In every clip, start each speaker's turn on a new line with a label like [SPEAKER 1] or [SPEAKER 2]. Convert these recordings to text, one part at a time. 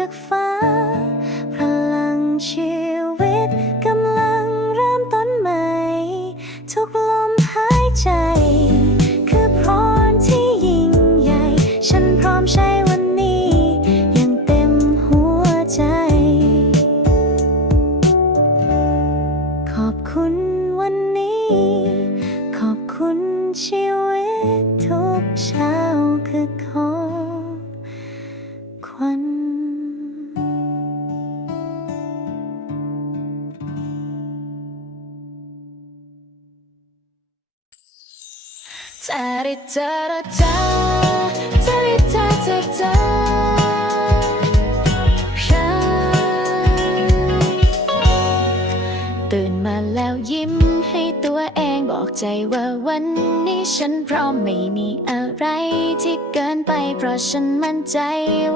[SPEAKER 1] 的花 แล้วยิ้มให้ตัวเองบอกใจว่าวันนี้ฉันพร้อมไม่มีอะไรที่เกินไป เพราะฉันมั่นใจ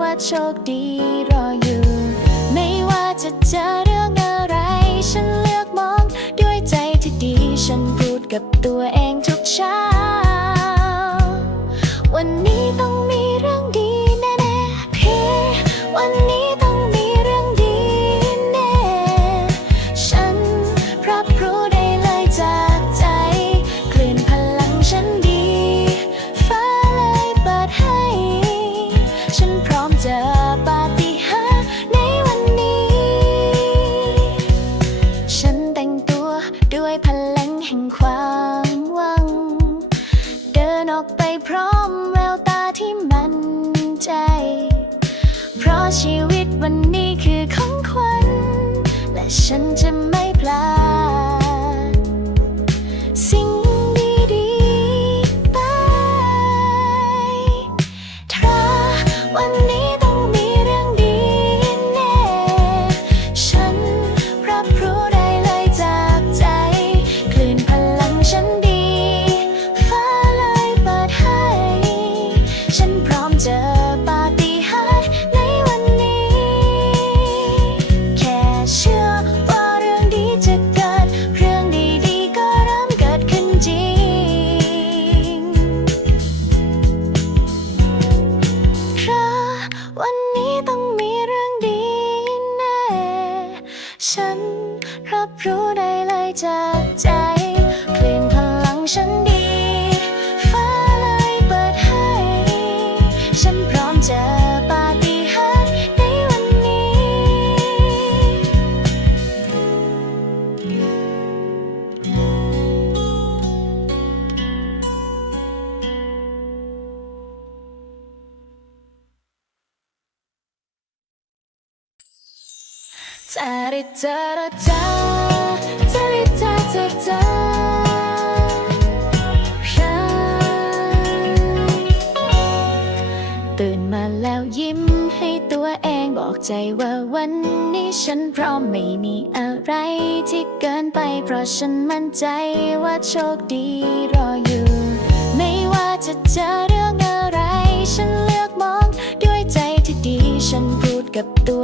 [SPEAKER 1] ว่าโชคดีรออยู่ ไม่ว่าจะเจอเรื่อง ฉันจะไม่ รับรู้ได้เลยจากใจเปลิ่นพลังฉัน ใจว่าวันนี้ฉันพร้อมไม่มีอะไรที่เกินไป เพราะฉันมั่นใจว่าโชคดีรออยู่ ไม่ว่าจะเจอเรื่องอะไร ฉันเลือกมองด้วยใจที่ดี ฉันพูดกับตัว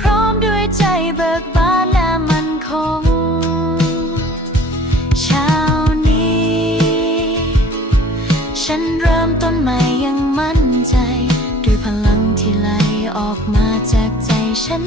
[SPEAKER 1] พร้อมด้วยใจเบิกบานและมั่นคงช้านี้ ฉันเริ่มต้นใหม่ยังมั่นใจ ด้วยพลังที่ไหลออกมาจากใจฉัน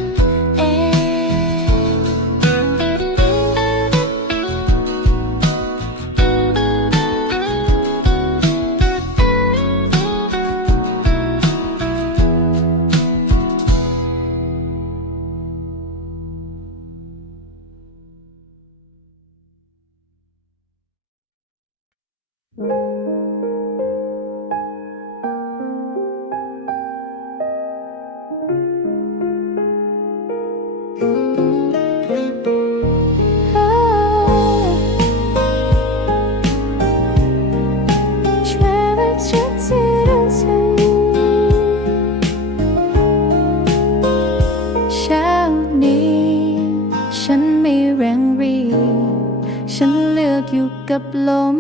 [SPEAKER 1] กับลม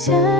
[SPEAKER 1] 前。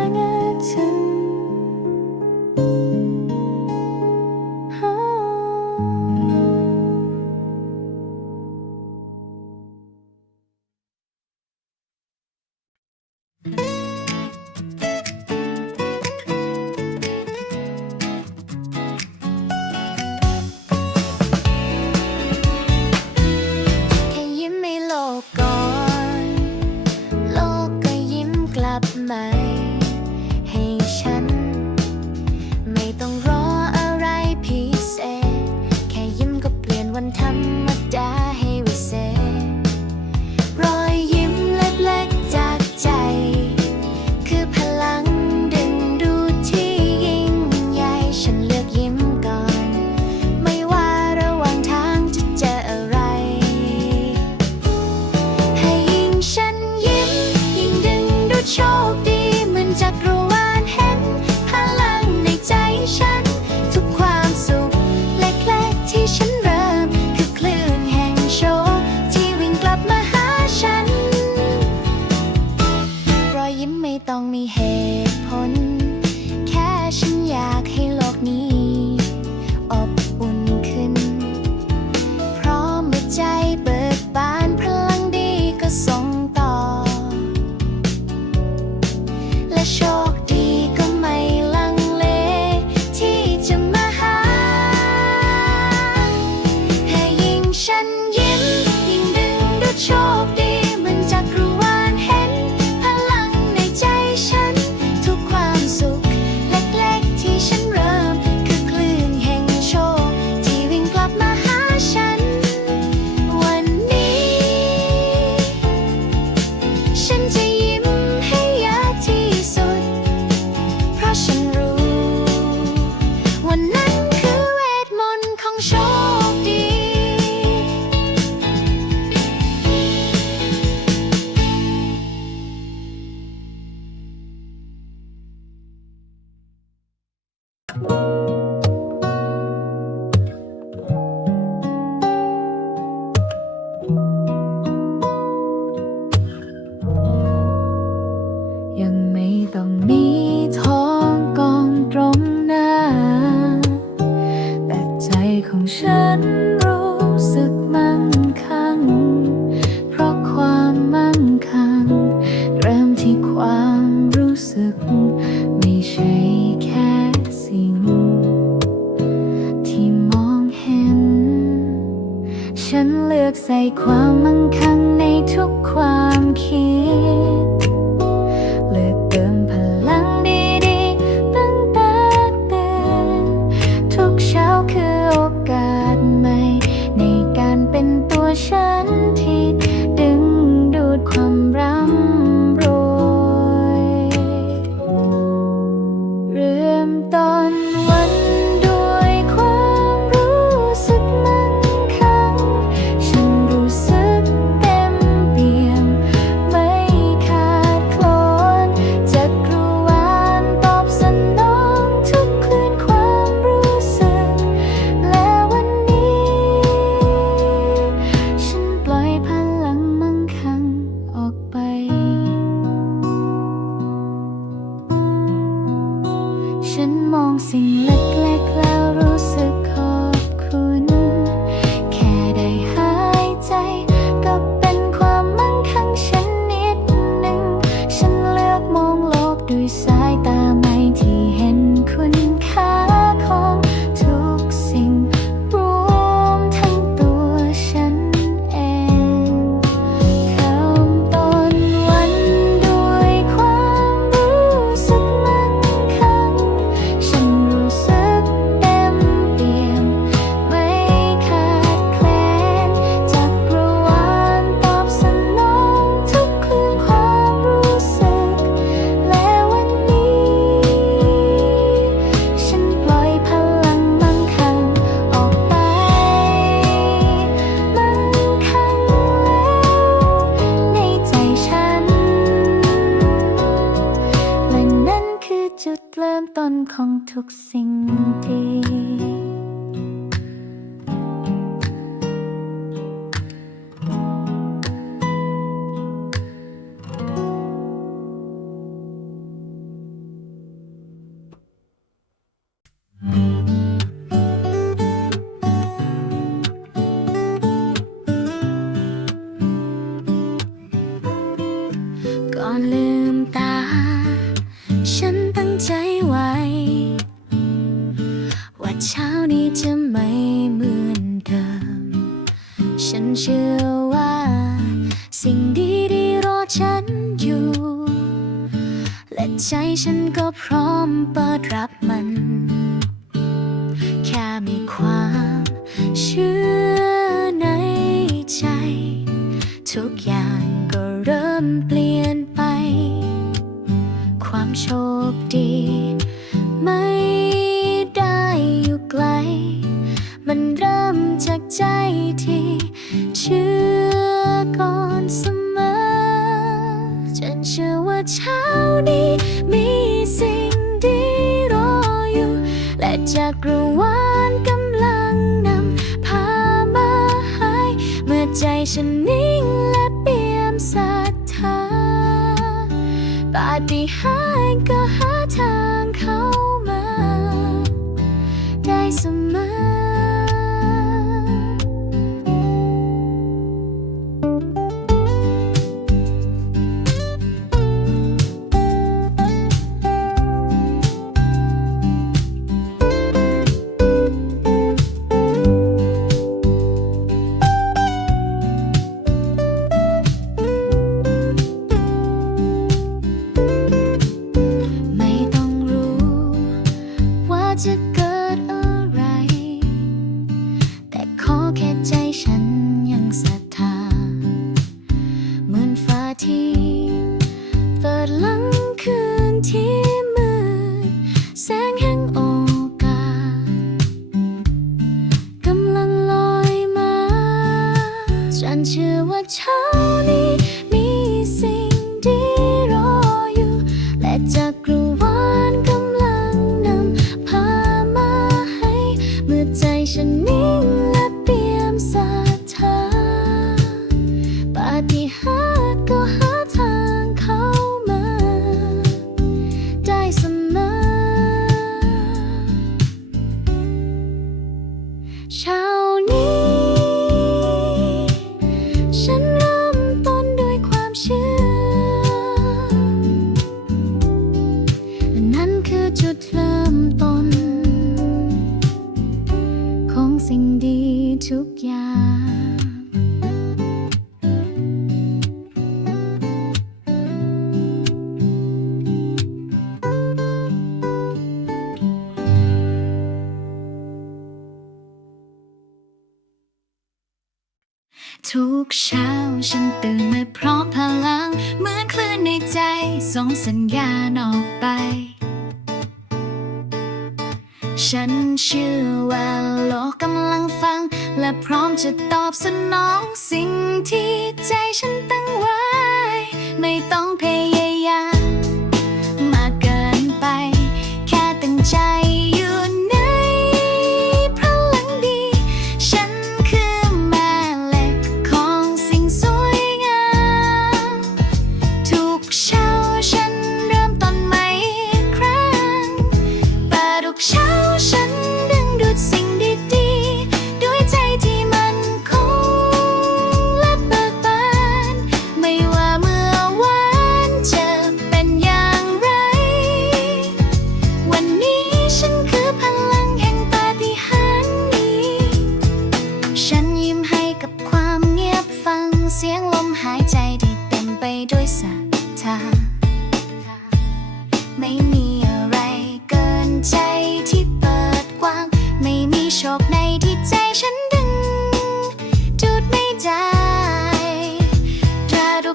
[SPEAKER 1] ช้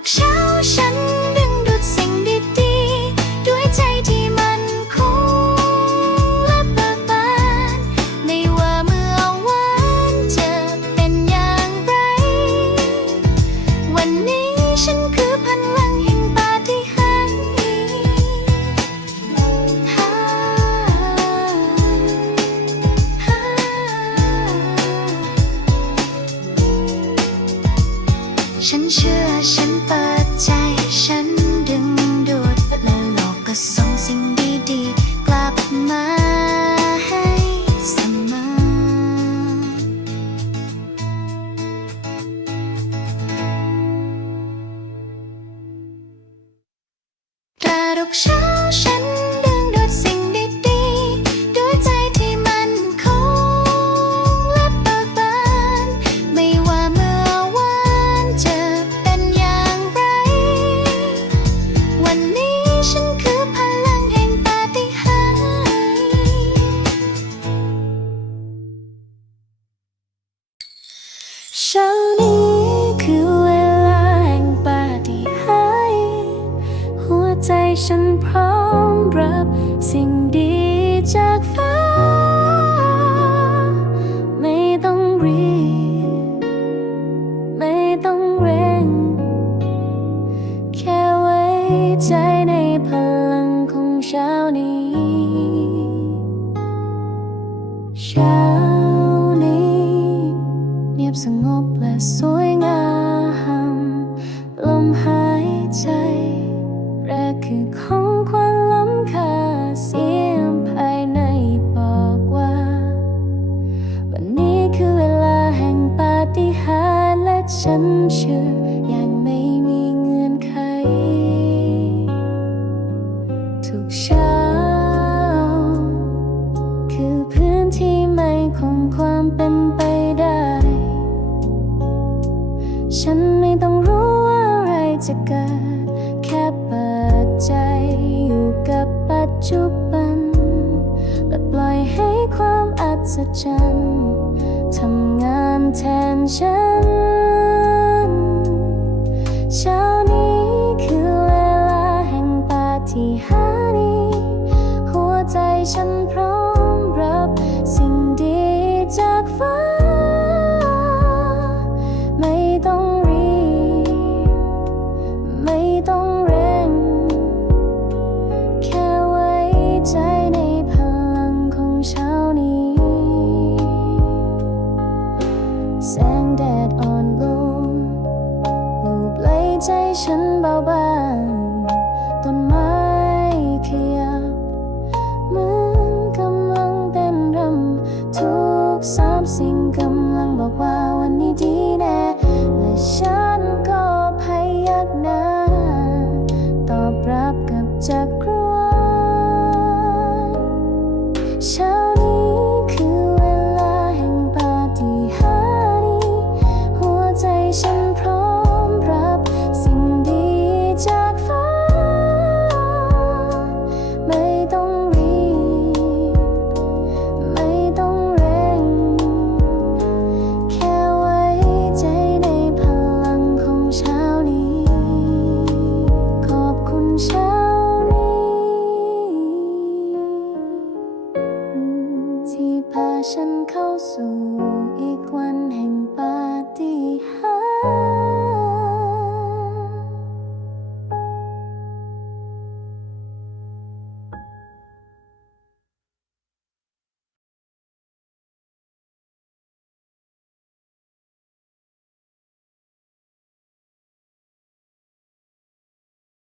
[SPEAKER 1] Shine.